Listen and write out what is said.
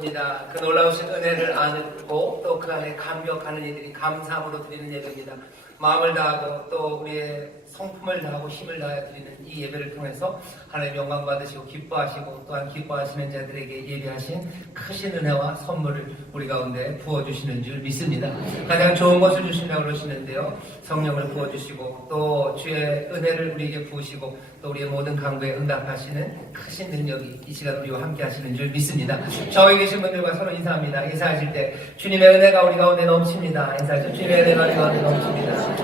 모였습니다. 그 놀라우신 은혜를 안고 또 그 안에 감격하는 이들이 감사함으로 드리는 예배입니다. 마음을 다하고 또 우리의 성품을 다하고 힘을 다해 드리는 이 예배를 통해서 하나님 영광 받으시고 기뻐하시고 또한 기뻐하시는 자들에게 예배하신 크신 은혜와 선물을 우리 가운데 부어주시는 줄 믿습니다. 가장 좋은 것을 주신다고 그러시는데요. 성령을 부어주시고 또 주의 은혜를 우리에게 부으시고 또 우리의 모든 강구에 응답하시는 크신 능력이 이 시간 우리와 함께 하시는 줄 믿습니다. 저희 계신 분들과 서로 인사합니다. 인사하실 때 주님의 은혜가 우리 가운데 넘칩니다. 인사하죠. 주님의 은혜가 우리 가운데 넘칩니다.